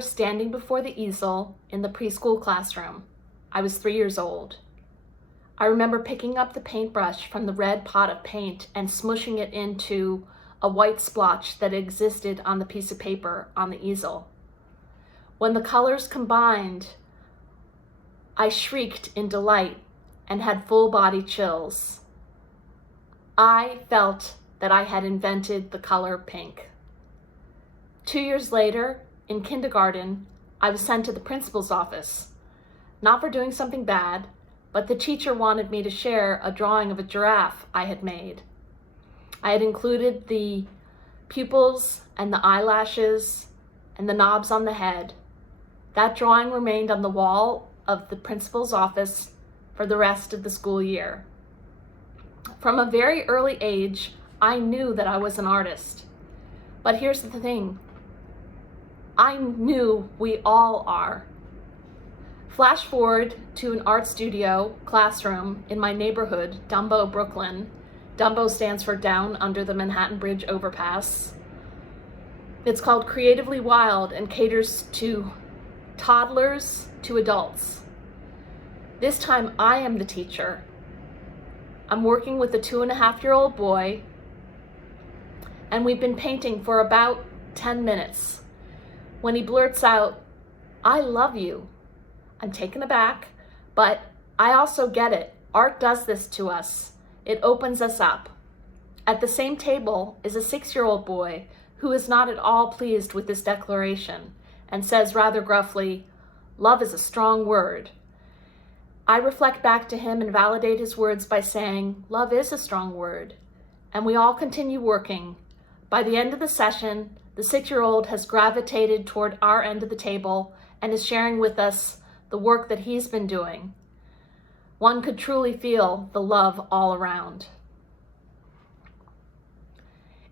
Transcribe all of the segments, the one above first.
remember standing before the easel in the preschool classroom. I was 3 years old. I remember picking up the paintbrush from the red pot of paint and smushing it into a white splotch that existed on the piece of paper on the easel. When the colors combined, I shrieked in delight and had full body chills. I felt that I had invented the color pink. 2 years later, in kindergarten, I was sent to the principal's office, not for doing something bad, but the teacher wanted me to share a drawing of a giraffe I had made. I had included the pupils and the eyelashes and the knobs on the head. That drawing remained on the wall of the principal's office for the rest of the school year. From a very early age, I knew that I was an artist. But here's the thing, I knew we all are. Flash forward to an art studio classroom in my neighborhood, Dumbo, Brooklyn. Dumbo stands for Down Under the Manhattan Bridge Overpass. It's called Creatively Wild and caters to toddlers to adults. This time I am the teacher. I'm working with a 2.5-year-old boy, and we've been painting for about 10 minutes when he blurts out, "I love you." I'm taken aback, but I also get it. Art does this to us. It opens us up. At the same table is a 6-year-old boy who is not at all pleased with this declaration and says rather gruffly, "Love is a strong word." I reflect back to him and validate his words by saying, "Love is a strong word." And we all continue working. By the end of the session, the 6-year-old has gravitated toward our end of the table and is sharing with us the work that he's been doing. One could truly feel the love all around.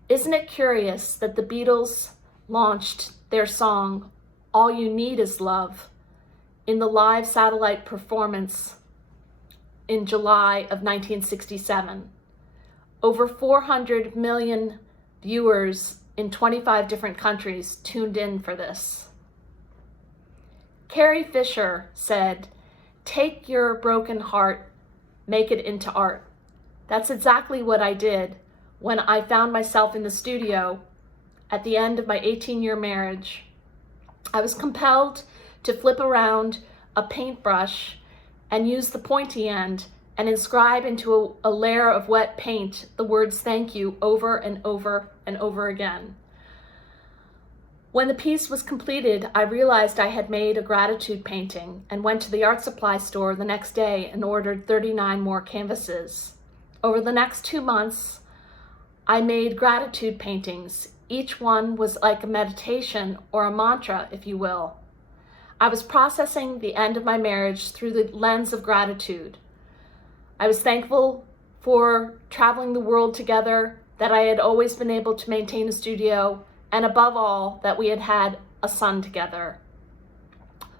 Isn't it curious that the Beatles launched their song, "All You Need Is Love," in the live satellite performance in July of 1967? Over 400 million viewers in 25 different countries tuned in for this. Carrie Fisher said, "Take your broken heart, make it into art." That's exactly what I did when I found myself in the studio at the end of my 18-year marriage. I was compelled to flip around a paintbrush and use the pointy end and inscribe into a layer of wet paint the words "thank you" over and over and over again. When the piece was completed, I realized I had made a gratitude painting and went to the art supply store the next day and ordered 39 more canvases. Over the next 2 months, I made gratitude paintings. Each one was like a meditation or a mantra, if you will. I was processing the end of my marriage through the lens of gratitude. I was thankful for traveling the world together, that I had always been able to maintain a studio, and above all, that we had had a son together.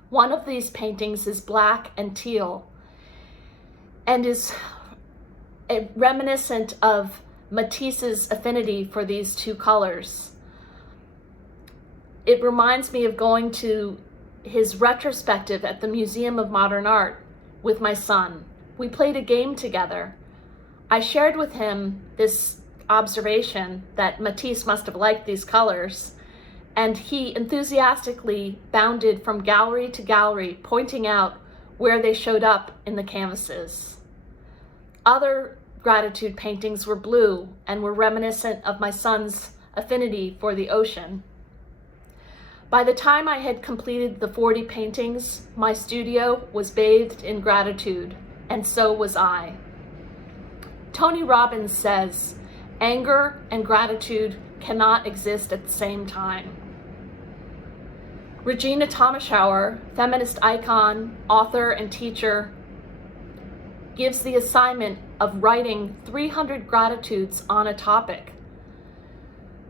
One of these paintings is black and teal and is reminiscent of Matisse's affinity for these two colors. It reminds me of going to his retrospective at the Museum of Modern Art with my son. We played a game together. I shared with him this observation that Matisse must have liked these colors, and he enthusiastically bounded from gallery to gallery, pointing out where they showed up in the canvases. Other gratitude paintings were blue and were reminiscent of my son's affinity for the ocean. By the time I had completed the 40 paintings, my studio was bathed in gratitude, and so was I. Tony Robbins says, "Anger and gratitude cannot exist at the same time." Regina Thomashauer, feminist icon, author, and teacher, gives the assignment of writing 300 gratitudes on a topic.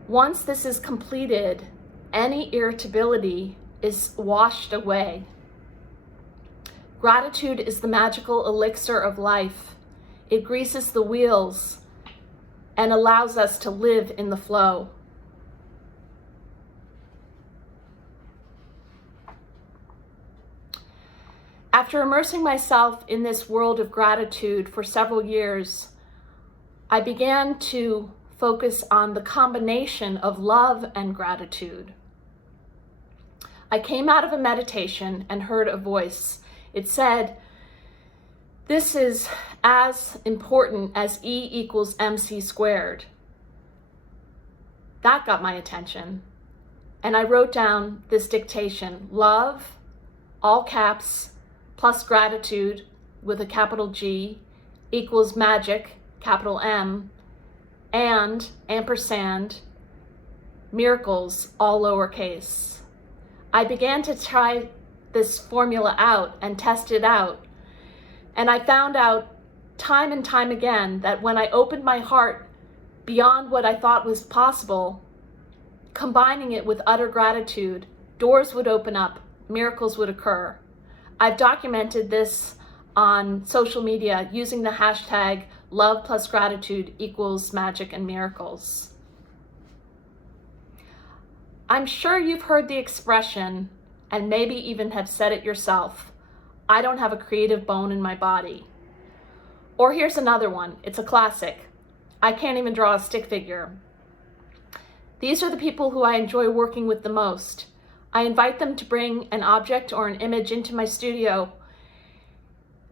Once this is completed, any irritability is washed away. Gratitude is the magical elixir of life. It greases the wheels and allows us to live in the flow. After immersing myself in this world of gratitude for several years, I began to focus on the combination of love and gratitude. I came out of a meditation and heard a voice. It said, "This is as important as E equals MC squared." That got my attention, and I wrote down this dictation: love, all caps, plus gratitude with a capital G equals magic, capital M, and ampersand, miracles, all lowercase. I began to try this formula out and test it out. And I found out time and time again that when I opened my heart beyond what I thought was possible, combining it with utter gratitude, doors would open up, miracles would occur. I've documented this on social media using the hashtag love plus gratitude equals magic and miracles. I'm sure you've heard the expression, and maybe even have said it yourself: I don't have a creative bone in my body. Or here's another one, it's a classic: I can't even draw a stick figure. These are the people who I enjoy working with the most. I invite them to bring an object or an image into my studio,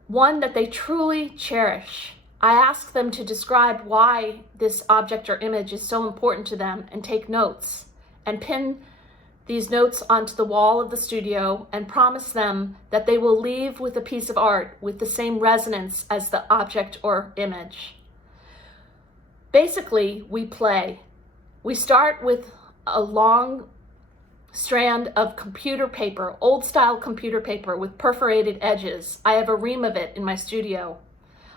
one that they truly cherish. I ask them to describe why this object or image is so important to them, and take notes, and pin these notes onto the wall of the studio, and promise them that they will leave with a piece of art with the same resonance as the object or image. Basically, we play. We start with a long strand of computer paper, old style computer paper with perforated edges. I have a ream of it in my studio.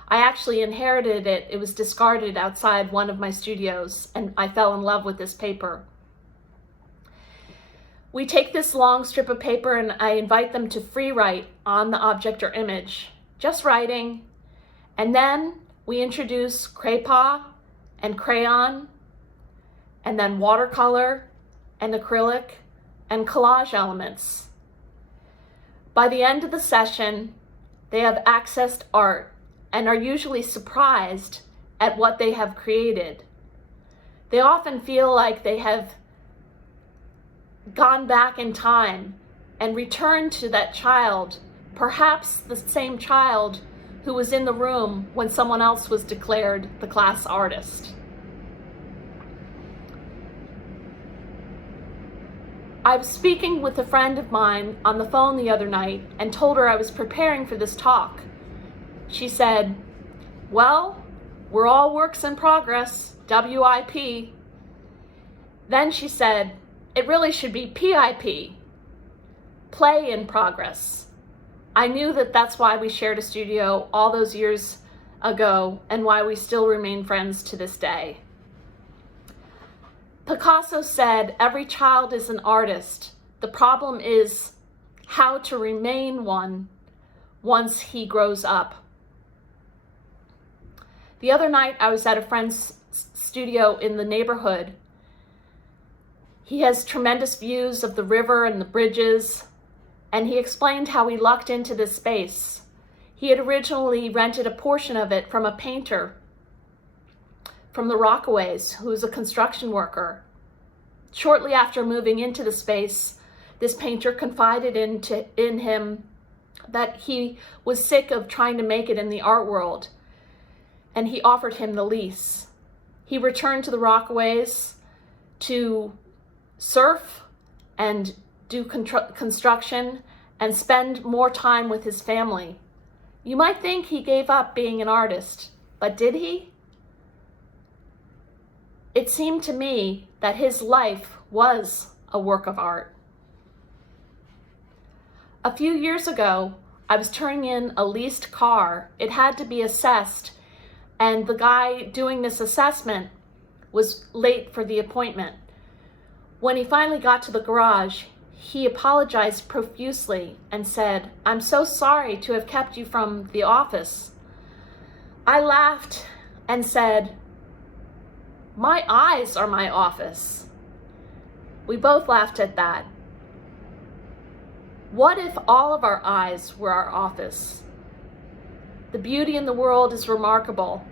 I actually inherited it. It was discarded outside one of my studios, and I fell in love with this paper. We take this long strip of paper and I invite them to free write on the object or image, just writing. And then we introduce crayon and crayon, and then watercolor and acrylic and collage elements. By the end of the session, they have accessed art and are usually surprised at what they have created. They often feel like they have gone back in time and returned to that child, perhaps the same child who was in the room when someone else was declared the class artist. I was speaking with a friend of mine on the phone the other night and told her I was preparing for this talk. She said, "Well, we're all works in progress, WIP." Then she said, "It really should be PIP, play in progress." I knew that that's why we shared a studio all those years ago and why we still remain friends to this day. Picasso said, "Every child is an artist. The problem is how to remain one once he grows up." The other night, I was at a friend's studio in the neighborhood. He has tremendous views of the river and the bridges, and he explained how he lucked into this space. He had originally rented a portion of it from a painter from the Rockaways, who was a construction worker. Shortly after moving into the space, this painter confided in him that he was sick of trying to make it in the art world, and he offered him the lease. He returned to the Rockaways to surf and do construction and spend more time with his family. You might think he gave up being an artist, but did he? It seemed to me that his life was a work of art. A few years ago, I was turning in a leased car. It had to be assessed, and the guy doing this assessment was late for the appointment. When he finally got to the garage, he apologized profusely and said, "I'm so sorry to have kept you from the office." I laughed and said, "My eyes are my office." We both laughed at that. What if all of our eyes were our office? The beauty in the world is remarkable,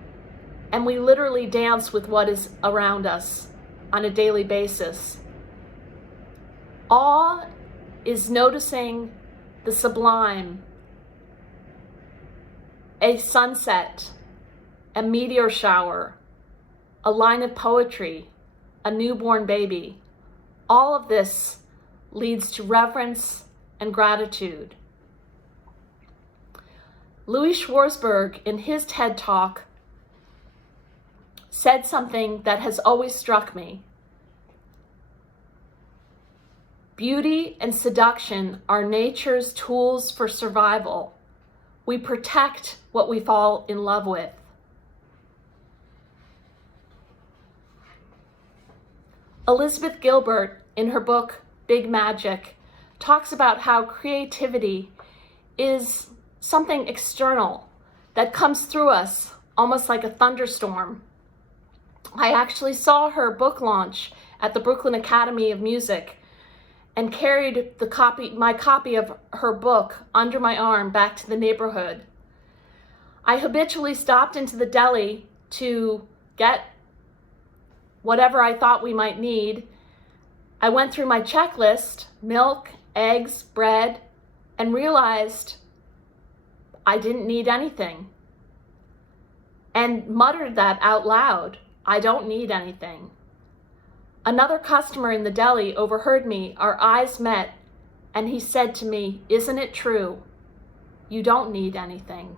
and we literally dance with what is around us on a daily basis. Awe is noticing the sublime, a sunset, a meteor shower, a line of poetry, a newborn baby. All of this leads to reverence and gratitude. Louis Schwarzberg, in his TED Talk, said something that has always struck me. Beauty and seduction are nature's tools for survival. We protect what we fall in love with. Elizabeth Gilbert, in her book Big Magic, talks about how creativity is something external that comes through us almost like a thunderstorm. I actually saw her book launch at the Brooklyn Academy of Music and carried my copy of her book under my arm back to the neighborhood. I habitually stopped into the deli to get whatever I thought we might need. I went through my checklist, milk, eggs, bread, and realized I didn't need anything. And muttered that out loud. I don't need anything. Another customer in the deli overheard me. Our eyes met, and he said to me, "Isn't it true? You don't need anything."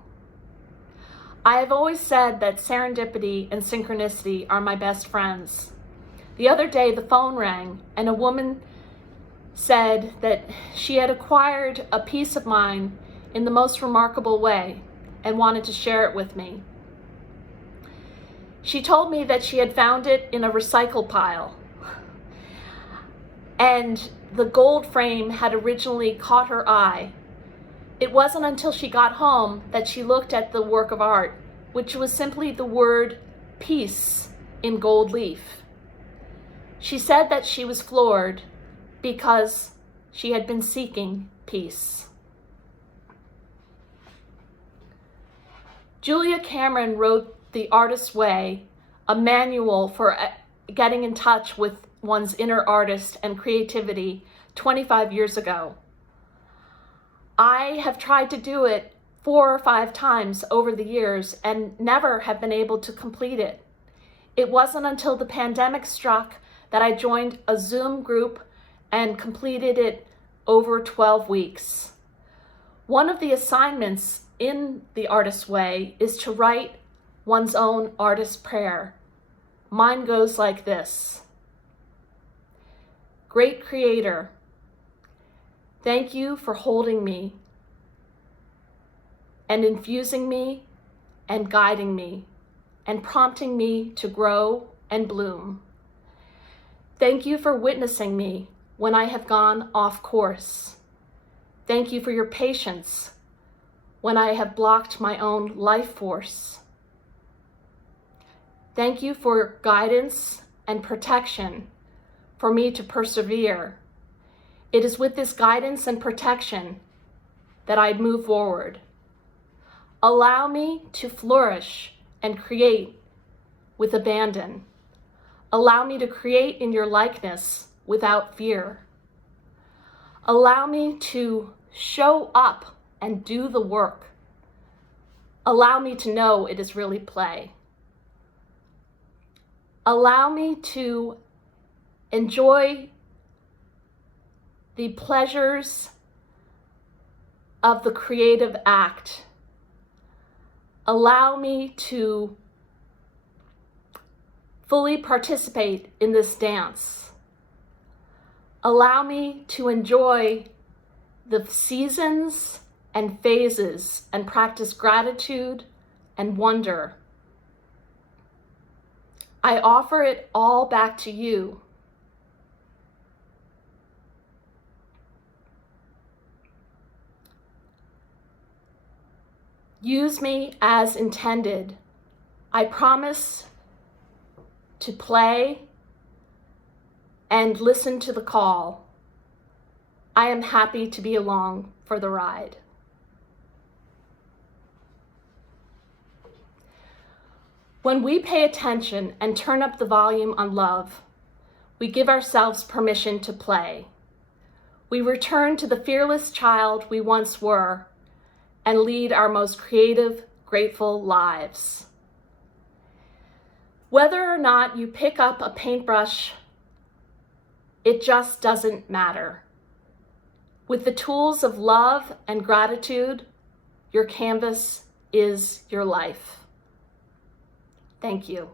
I have always said that serendipity and synchronicity are my best friends. The other day, the phone rang, and a woman said that she had acquired a piece of mine in the most remarkable way and wanted to share it with me. She told me that she had found it in a recycle pile, and the gold frame had originally caught her eye. It wasn't until she got home that she looked at the work of art, which was simply the word peace in gold leaf. She said that she was floored because she had been seeking peace. Julia Cameron wrote The Artist's Way, a manual for getting in touch with one's inner artist and creativity 25 years ago. I have tried to do it 4 or 5 times over the years and never have been able to complete it. It wasn't until the pandemic struck that I joined a Zoom group and completed it over 12 weeks. One of the assignments in The Artist's Way is to write one's own artist's prayer. Mine goes like this: Great Creator, thank you for holding me and infusing me and guiding me and prompting me to grow and bloom. Thank you for witnessing me when I have gone off course. Thank you for your patience when I have blocked my own life force. Thank you for guidance and protection for me to persevere. It is with this guidance and protection that I move forward. Allow me to flourish and create with abandon. Allow me to create in your likeness without fear. Allow me to show up and do the work. Allow me to know it is really play. Allow me to enjoy the pleasures of the creative act. Allow me to fully participate in this dance. Allow me to enjoy the seasons and phases and practice gratitude and wonder. I offer it all back to you. Use me as intended. I promise to play and listen to the call. I am happy to be along for the ride. When we pay attention and turn up the volume on love, we give ourselves permission to play. We return to the fearless child we once were and lead our most creative, grateful lives. Whether or not you pick up a paintbrush, it just doesn't matter. With the tools of love and gratitude, your canvas is your life. Thank you.